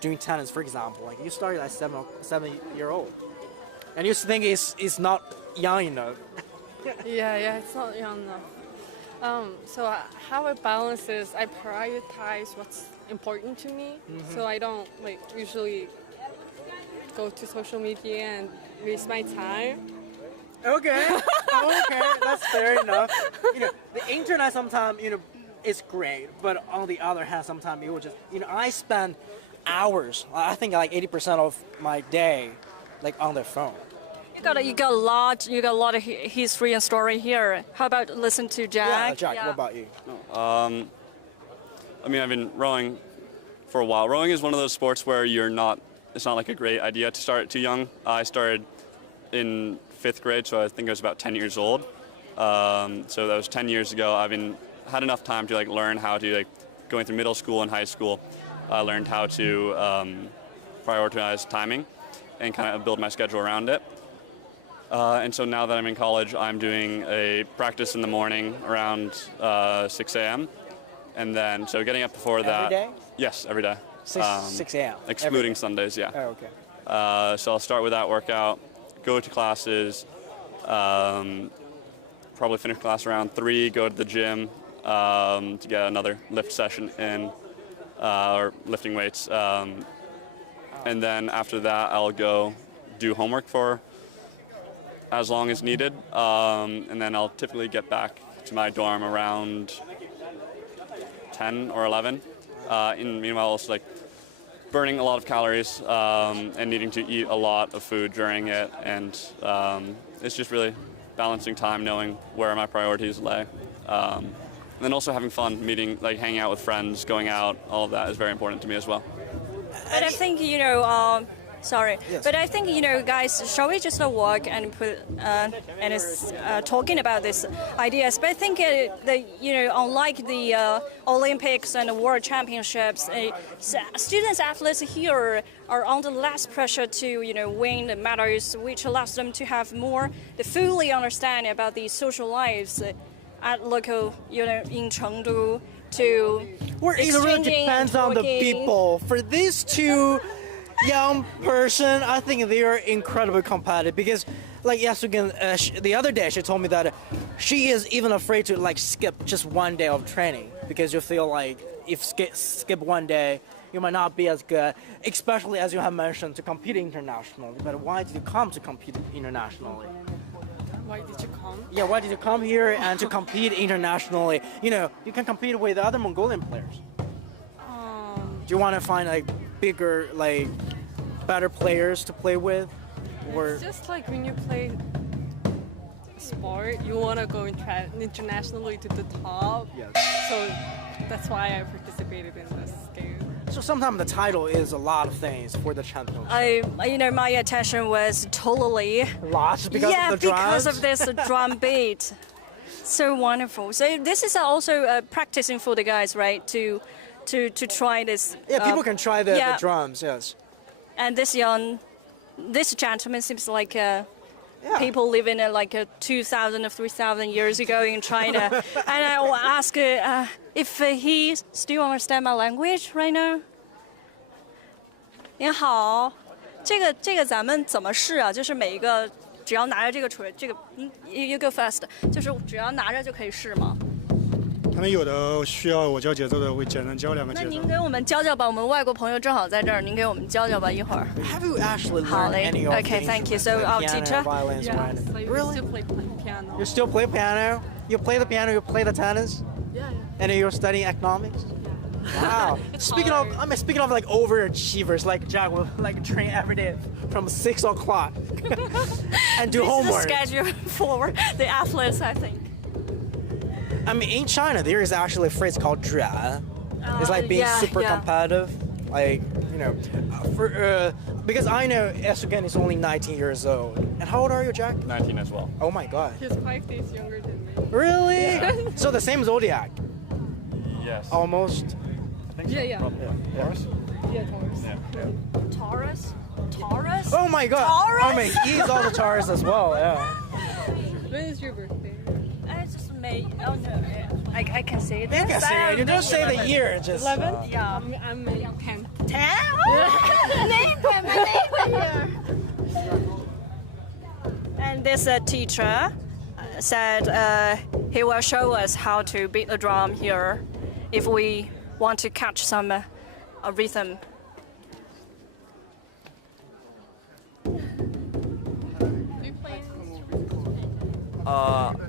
doing tennis, for example? Like, you started at 7-year-old, and you think it's not young enough. Yeah, it's not young enough. So how I balance is I prioritize what's important to me. So I don't like usually go to social media and waste my time. Okay, that's fair enough. You know, the internet sometimes, is great, but on the other hand, sometimes you will just, I spend hours, I think like 80% of my day, like on the phone. You got a lot of history and story here. How about listen to Jack? Yeah, Jack, what about you? I mean, I've been rowing for a while. Rowing is one of those sports where it's not like a great idea to start too young. I started in 5th grade, so I think I was about 10 years old. So that was 10 years ago. I've had enough time to like learn how to, like, going through middle school and high school, I learned how to prioritize timing and kind of build my schedule around it. And so now that I'm in college, I'm doing a practice in the morning around 6 a.m. And then, so getting up before that. Every day? Yes, every day. 6 a.m. Excluding Sundays, yeah. Oh, okay. So I'll start with that workout, go to classes, probably finish class around 3, go to the gym to get another lift session in, or lifting weights. And then after that, I'll go do homework for as long as needed. And then I'll typically get back to my dorm around 10 or 11. Meanwhile, also like burning a lot of calories and needing to eat a lot of food during it. And it's just really balancing time, knowing where my priorities lay. And then also having fun, hanging out with friends, going out, all of that is very important to me as well. But I think, but I think, guys, shall we just walk and put, talking about these ideas. But I think unlike the Olympics and the World Championships, students, athletes here are under less pressure to, win the medals, which allows them to have more, the fully understanding about the social lives at local, in Chengdu, to it really depends on the people. For these two young person, I think they are incredibly competitive because, like Yasugen, the other day she told me that she is even afraid to skip just one day of training because you feel like if skip one day, you might not be as good, especially as you have mentioned to compete internationally. But why did you come to compete internationally? Why did you come? Yeah, why did you come here and to compete internationally? You can compete with other Mongolian players. Do you want to find bigger, better players to play with? Or it's just like when you play a sport, you want to go internationally to the top. Yes. So that's why I participated in this game. So sometimes the title is a lot of things for the championship. My attention was totally lost because of the drums? because of this drum beat. So wonderful. So this is also practicing for the guys, right? To try this. Yeah, people can try the drums. Yes. And this gentleman seems like people living 2,000 or 3,000 years ago in China. And I will ask if he still understands my language right now. 您好，这个咱们怎么试啊？就是每一个只要拿着这个锤，you go fast， 就是只要拿着就可以试吗？他们有的需要我教节奏的，会简单教2个节奏。那您给我们教教吧，我们外国朋友正好在这儿，您给我们教教吧，一会儿。Have you actually learned 好嘞 any of Okay, the thank you. So instruments, our like teacher. piano, violins, Yes, right? I Really? still play piano. You still play piano? You play the piano, you play the tennis? Yeah. And you're studying economics? Wow. Speaking of overachievers, like Jack will train every day from 6 o'clock and do homework. This is the schedule for the athletes, I think. I mean, in China, there is actually a phrase called 主. It's like being super competitive. Because I know Esugen is only 19 years old. And how old are you, Jack? 19 as well. Oh my God. He's 5 days younger than me. Really? So the same zodiac? Yes. Almost. Yeah. Taurus? Yeah, Taurus. Yeah. Taurus? Taurus? Oh my god. Taurus? Oh my, he's also Taurus as well, yeah. When is your birthday? It's just May. Oh no, I can say this. You can say it. You don't say the year, just. 11? Yeah. I'm 10. 10? And this teacher said he will show us how to beat the drum here if we want to catch some rhythm.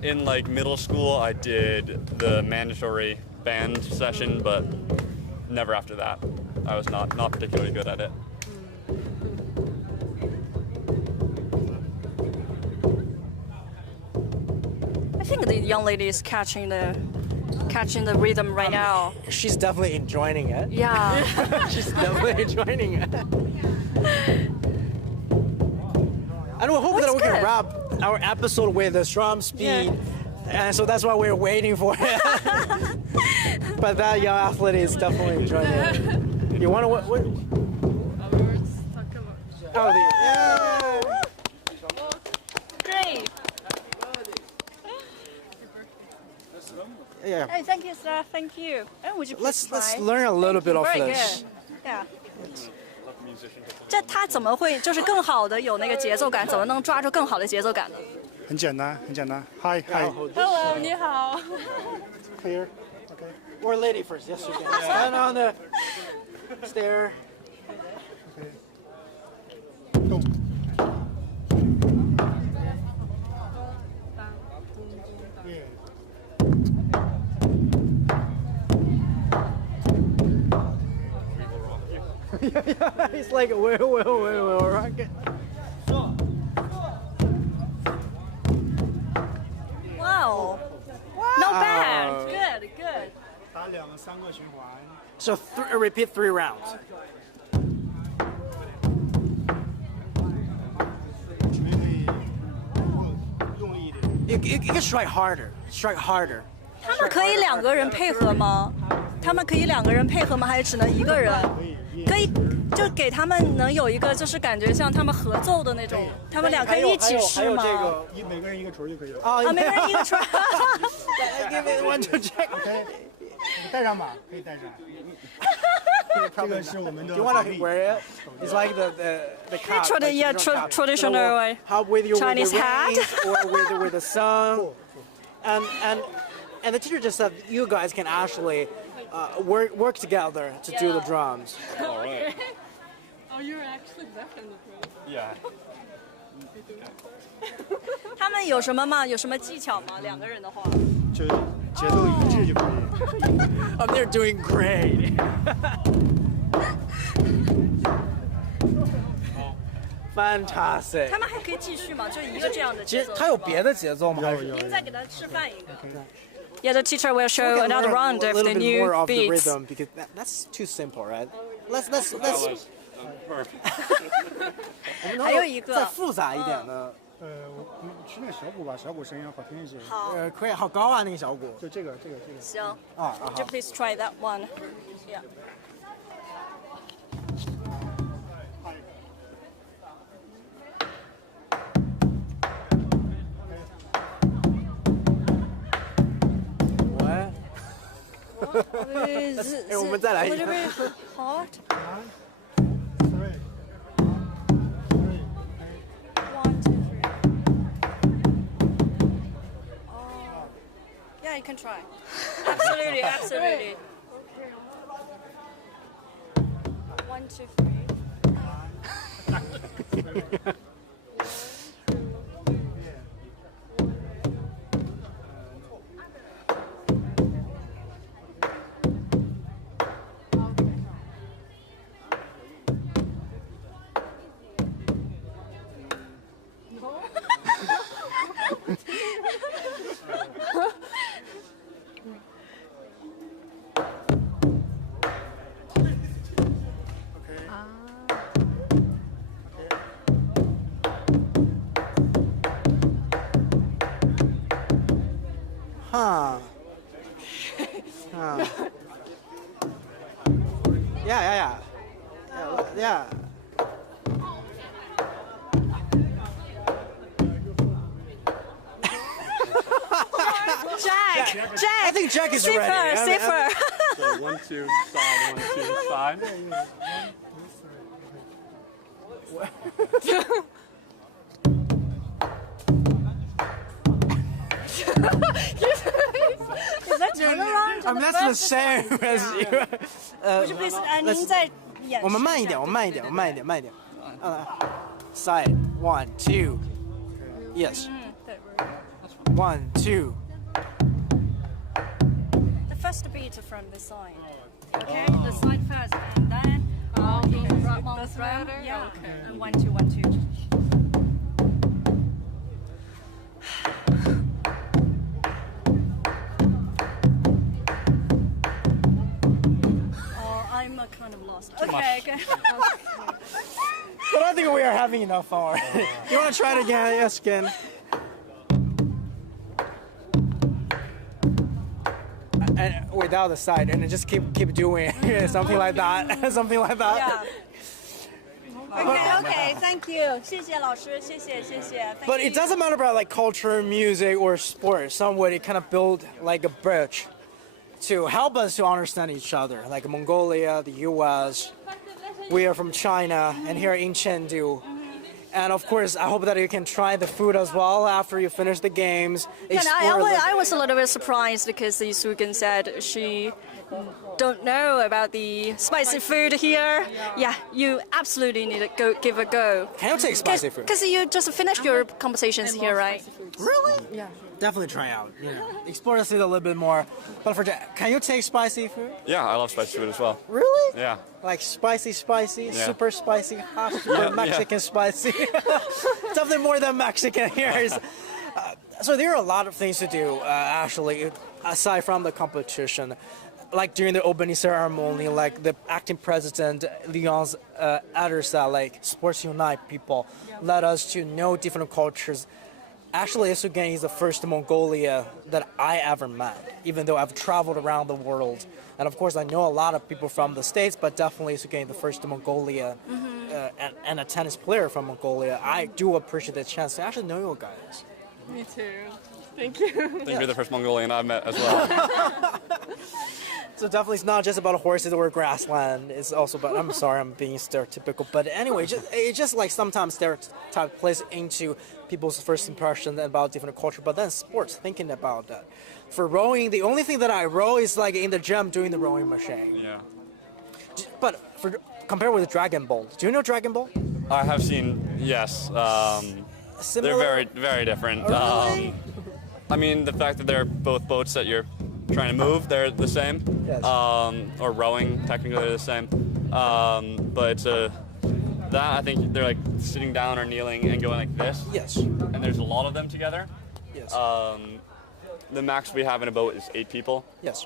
In like middle school, I did the mandatory band session, but never after that. I was not particularly good at it. I think the young lady is catching the rhythm right now. She's definitely enjoying it. Yeah. She's definitely enjoying it. And we hope that we can good. wrap our episode with the drum speed. And so that's why we're waiting for it. But that young athlete is definitely enjoying it. You want to what? We were talking about. Oh, yeah. Great. Yeah. Hey, thank you, sir. Thank you. Oh, would you please Let's try? learn a little bit of Very this. good. Yeah. 这他怎么会就是更好的有那个节奏感？怎么能抓住更好的节奏感呢？很简单，很简单。Hi, hi. Hello, 你好。 Here. Okay. Or lady first. Yes, you can. Stand on the stair. Go. Yeah, he's like, well, rocket. Wow. Not bad. Good, good. 打3个循环。 So repeat 3 rounds. 你可以用力一点。 You can strike harder. Strike harder. 他们可以2个人配合吗？他们可以2个人配合吗？还是只能1个人？可以，就给他们能有一个就是感觉像他们合奏的那种，他们俩可以一起试吗？每个人一个锤就可以了。啊，每个人一个锤。Give me one to check. OK， 带上吧，可以带上。这个是我们的。Do you want to wear it? It's like the cap. Traditional way. How with your Chinese hat. Or with the sun. And the teacher just said you guys can actually work together to do the drums. All right. Oh, you're actually deaf in the throat. Yeah. 他们有什么吗？有什么技巧吗？2个人的话。就节奏一致就可以。Oh, they're doing great. Fantastic. 他们还可以继续吗？就一个这样的其节奏。实他有别的节奏吗？您再给他示范一个。Yeah, the teacher will show another round of the new more of the beats. rhythm because that's too simple, right? Let's. Perfect. 还有一个再复杂一点的。去那个小鼓吧，小鼓声音要好听一些。好。可以，好高啊，那个小鼓。就这个。行。啊。 Would you please try that one? Yeah. What? 我们再来一 A 下。 little bit hot. 1, 2, 3. Oh. Yeah, you can try. Absolutely, absolutely. 1, 2, 3. Huh. Yeah. Jack. I think Jack is Safer, ready. safer. So 1, 2, side, 1, 2, side. Is that turn around? That's the same as you. Would you please 您再演示一下。我们慢一点。Side 1, 2. Yes. 对。 1, 2. The first beat from the side. Okay, the side first, and then in round. Yeah. Okay. And 1, 2, 1, 2. I'm kind of lost. Okay. But I think we are having enough fun already. You want to try it again? Yes, again. And without the side, and then just keep doing something like that. Something like that. Yeah. Okay. Thank you. 谢谢老师，谢谢。But it doesn't matter about like culture, music, or sport. Some way to kind of build like a bridge to help us to understand each other. Like Mongolia, the U.S. We are from China, and here in Chengdu. And of course, I hope that you can try the food as well after you finish the games. I was a little bit surprised because Sugan said she don't know about the spicy food here. Yeah, you absolutely need to go give a go. Can you take spicy food? Because you just finished your conversations here, right? Really? Yeah. Definitely try out. Explore the city a little bit more. But for Jack, can you take spicy food? Yeah, I love spicy food as well. Really? Yeah. Like spicy, Yeah. super spicy, hot, super Mexican spicy. Definitely more than Mexican here. So there are a lot of things to do, actually, aside from the competition. Like during the opening ceremony, like the acting president, Leon's Addersa, like Sports Unite people, led us to know different cultures. Actually, FISU Games is the first Mongolia that I ever met, even though I've traveled around the world. And of course, I know a lot of people from the States, but definitely FISU Games is the first Mongolia and a tennis player from Mongolia. I do appreciate the chance to actually know you guys. Me too. Thank you. I think you're the first Mongolian I've met as well. So definitely it's not just about horses or grassland. It's also about, I'm sorry, I'm being stereotypical. But anyway, it's just like sometimes stereotype plays into people's first impression about different culture. But then sports, thinking about that. For rowing, the only thing that I row is like in the gym doing the rowing machine. Yeah. But compared with Dragon Ball, do you know Dragon Ball? I have seen, yes. Similar? They're very, very different. Really? I mean, the fact that they're both boats that you're trying to move, they're the same. Yes. Or rowing, technically they're the same. But that, I think they're like sitting down or kneeling and going like this. Yes. And there's a lot of them together. Yes. The max we have in a boat is 8 people. Yes.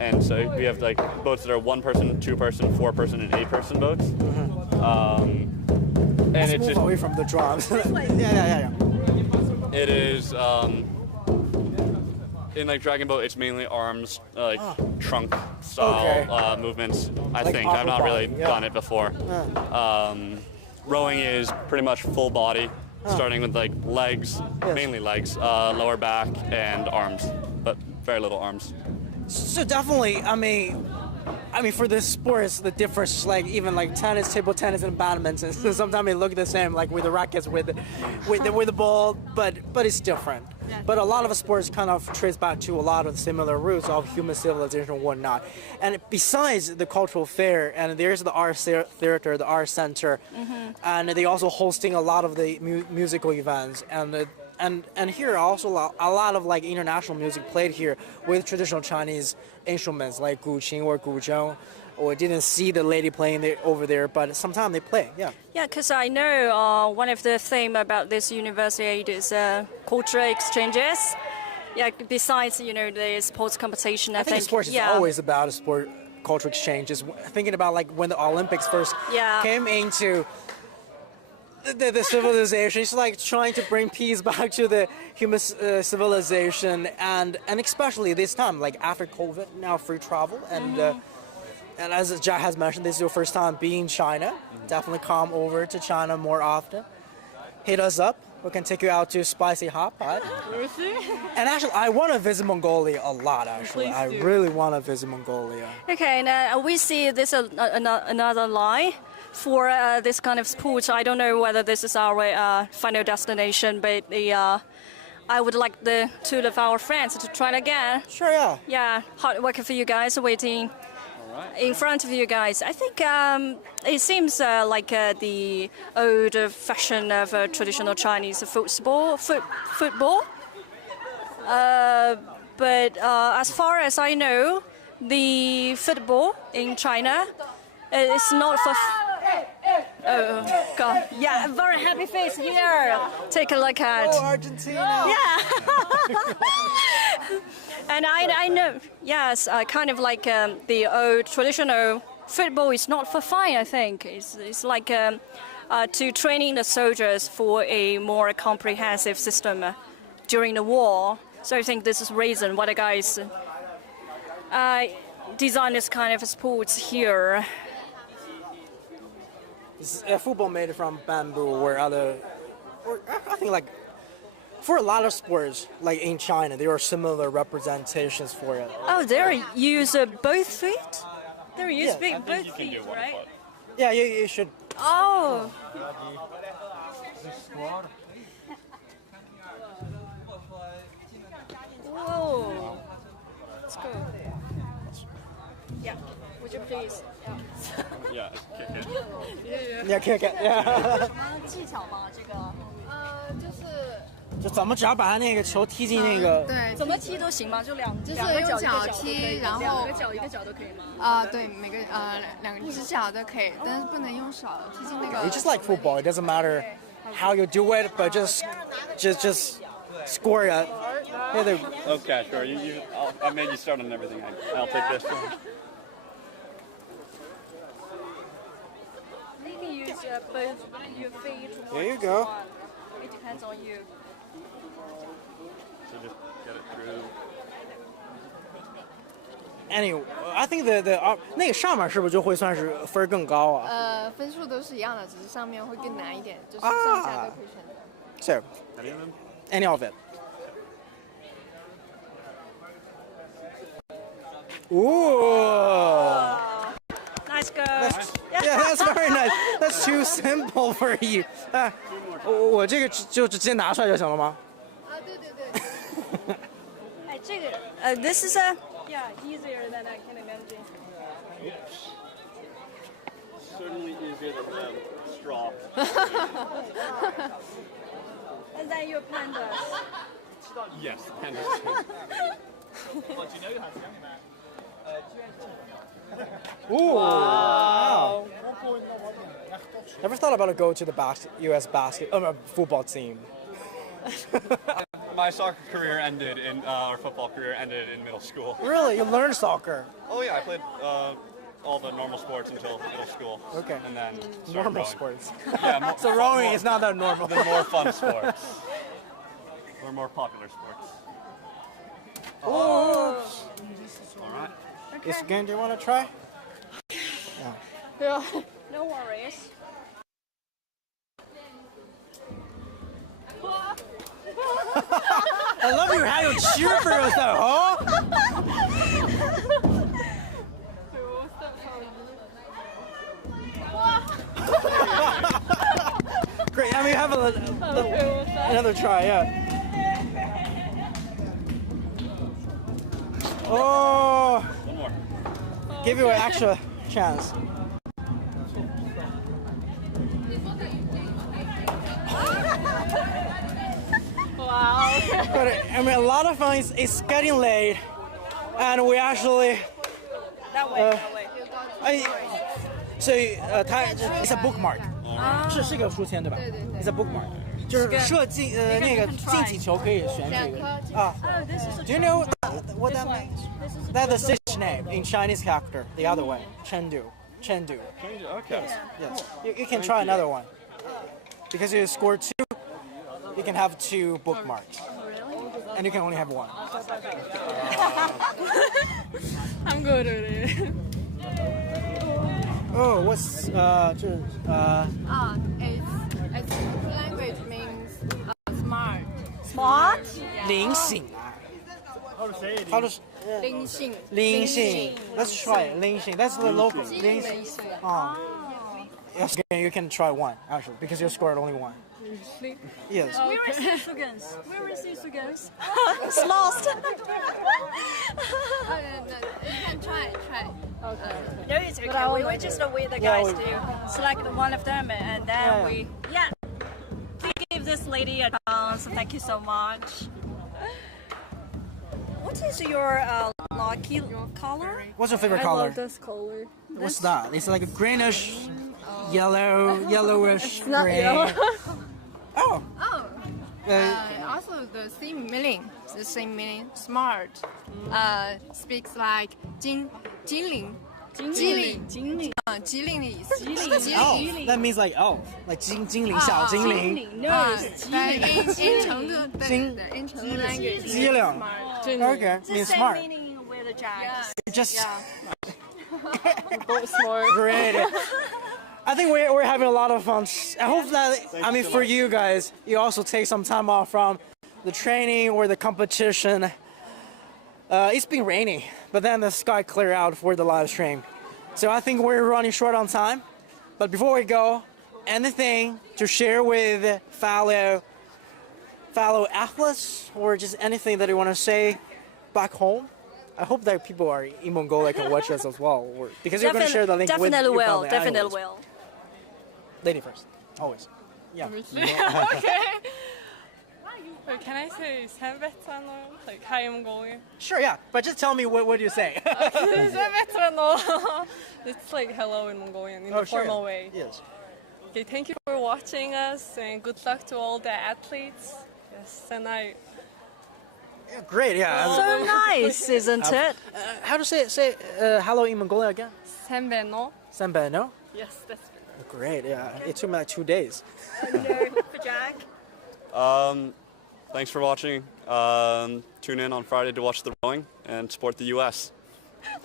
And so we have like boats that are 1 person, 2 person, 4 person, and 8 person boats. And Let's it's move just away from the drums. Yeah. it is in like Dragon Boat, it's mainly arms, like trunk style movements. I Like think I've not upper really body, yeah. done it before. Rowing is pretty much full body, starting with like legs, mainly legs, lower back and arms, but very little arms. So definitely, I mean, for the sports, the difference is like even like tennis, table tennis, and badminton. So sometimes they look the same, like with the rackets, with the ball, but it's different. But a lot of the sports kind of trace back to a lot of the similar roots of human civilization and whatnot. And besides the cultural fair, and there's the art theater, the art center, and they also hosting a lot of the musical events and here also a lot of like international music played here with traditional Chinese instruments like guqin or guzheng. Or didn't see the lady playing over there, but sometimes they play. Yeah. Yeah, because I know one of the things about this university is cultural exchanges. Yeah, besides the sports competition, I think sports is always about sport cultural exchanges. Thinking about like when the Olympics first came into the civilization. It's like trying to bring peace back to the human civilization, and especially this time, like after COVID, now free travel, and as Jack has mentioned, this is your first time being in China. Definitely come over to China more often. Hit us up. We can take you out to Spicy Hot Pot. And actually, I want to visit Mongolia a lot, actually. I really want to visit Mongolia. Okay, now we see this another line for this kind of sport. I don't know whether this is our final destination, but I would like the two of our friends to try it again. Sure, yeah. Yeah, hard work for you guys waiting in front of you guys. I think it seems like the old fashion of traditional Chinese football. But as far as I know, the football in China is not for... Oh, God. Yeah, a very happy face here. Take a look at... Oh, Argentina! Yeah! And I know, yes, kind of like the old traditional football is not for fun, I think. It's like to training the soldiers for a more comprehensive system during the war. So I think this is the reason why the guys design this kind of sports here. Is football made from bamboo or other, or I think like for a lot of sports, like in China, there are similar representations for it. Oh, they use both feet? They use both feet, right? Yeah, you should. Oh. Whoa. Let's go. Yeah. Would you please? Yeah, kick it. Yeah, kick it. Yeah. 技巧吗？这个？就怎么只要把它那个球踢进那个？对，怎么踢都行吗？就两个用脚踢，然后两个脚一个脚都可以吗？对，每个两只脚都可以，但是不能用手踢进那个。It's just like football. It doesn't matter how you do it, but just score it. Okay, sure. I made you start on everything. I'll take this one. You can use both your feet. There you go. It depends on you. So just get it through. Anyway, I think the 那个上面是不是就会算是分更高啊？分数都是一样的，只是上面会更难一点，就是上下都可以选择。So, any of it. Ooh. Nice go. Yeah, that's very nice. That's too simple for you. 我这个就直接拿出来就行了吗？对。哎，这个this is easier than I can imagine. Certainly easier than straw. And then your pandas. Yes, pandas. Ooh. Wow. Never thought about go to the U.S. football team. My soccer career ended our football career ended in middle school. Really? You learned soccer? Oh yeah, I played all the normal sports until middle school. Okay. And then normal rowing. sports. Yeah. So rowing is not that normal. The more fun sports. Or more popular sports. Oh. All right. Okay. Do you want to try? Yeah. No worries. I love you how you cheer for yourself, huh? Great. I mean, have another try, yeah. Oh. One more. Give you an extra chance. Wow. But I mean, a lot of fun. It's getting late, and we actually. That way. So it's a bookmark. 是个书签对吧？ It's a bookmark. 就是设计那个进几球可以选几个啊。Do you know what that means? That's the city name in Chinese character. The other way, Chengdu. Okay. Yes. You can try another one. Because you score 2, you can have 2 bookmarks. And you can only have 1. I'm good at it. Oh, what's Its language means smart. Smart? 灵醒. How to say it? How does 灵性. 灵醒? Let's try it. 灵醒. That's the local. 灵醒. Oh. Yes, you can try 1 actually because you scored only 1. Yes. Where is FISU Games? Where is FISU Games? It's lost. You can try. No, it's okay. We will just wait the guys to select one of them, and then we give this lady a chance. Thank you so much. What is your lucky color? What's your favorite I color? love this color. What's that? It's like a greenish, yellowish Not gray. yellow. Oh. Also the same meaning. Smart. Speaks like 精灵的意思。 Oh, that means like like 精灵小精灵。 in Chengdu language. 机灵。 Okay, means smart. Meaning with a jack. Just Both smart. great. I think we're having a lot of fun. I hope that, for you guys, you also take some time off from the training or the competition. It's been rainy, but then the sky cleared out for the live stream. So I think we're running short on time. But before we go, anything to share with fellow athletes or just anything that you want to say back home? I hope that people are in Mongolia can watch us as well, because you're going to share the link with your family Definitely anyways. will. Lady first, always. Yeah. Okay. Wait, can I say Senvetano? Like, hi, I'm going. Sure, yeah. But just tell me what do you say? Senvetano. It's like hello in Mongolian in a formal way. Yes. Okay, thank you for watching us and good luck to all the athletes. Yes, and Yeah, great, yeah. So nice, isn't it? How to say hello in Mongolia again? Senveno. Sanbeno? Yes, that's Great, yeah. It took me like 2 days. For Jack. Thanks for watching. Tune in on Friday to watch the rowing and support the U.S.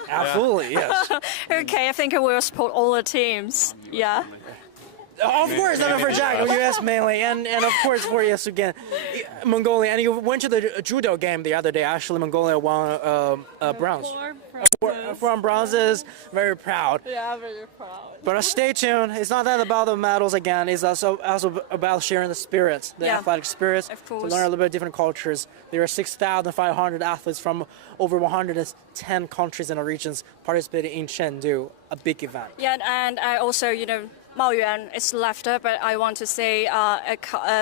Absolutely, yes. Okay, I think I will support all the teams. Yeah. Of course, not for Jack, US mainly, and of course for yes again, Mongolia. And you went to the judo game the other day. Actually, Mongolia won bronze. 4 bronzes. Very proud. Yeah, very proud. But stay tuned. It's not that about the medals again. It's also about sharing the spirits, the athletic spirits, of to course. learn a little bit of different cultures. There are 6,500 athletes from over 110 countries and regions participating in Chengdu, a big event. Yeah, and I also, Mao Yuan is left, but I want to say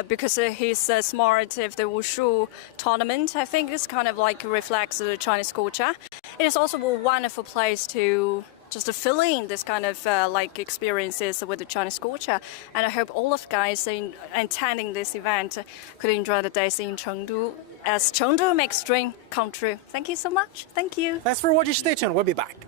because he's smart of the wushu tournament, I think this kind of like reflects the Chinese culture. It is also a wonderful place to just to fill in this kind of like experiences with the Chinese culture. And I hope all of guys attending this event could enjoy the days in Chengdu, as Chengdu makes dream come true. Thank you so much. Thank you. Thanks for watching. Stay tuned. We'll be back.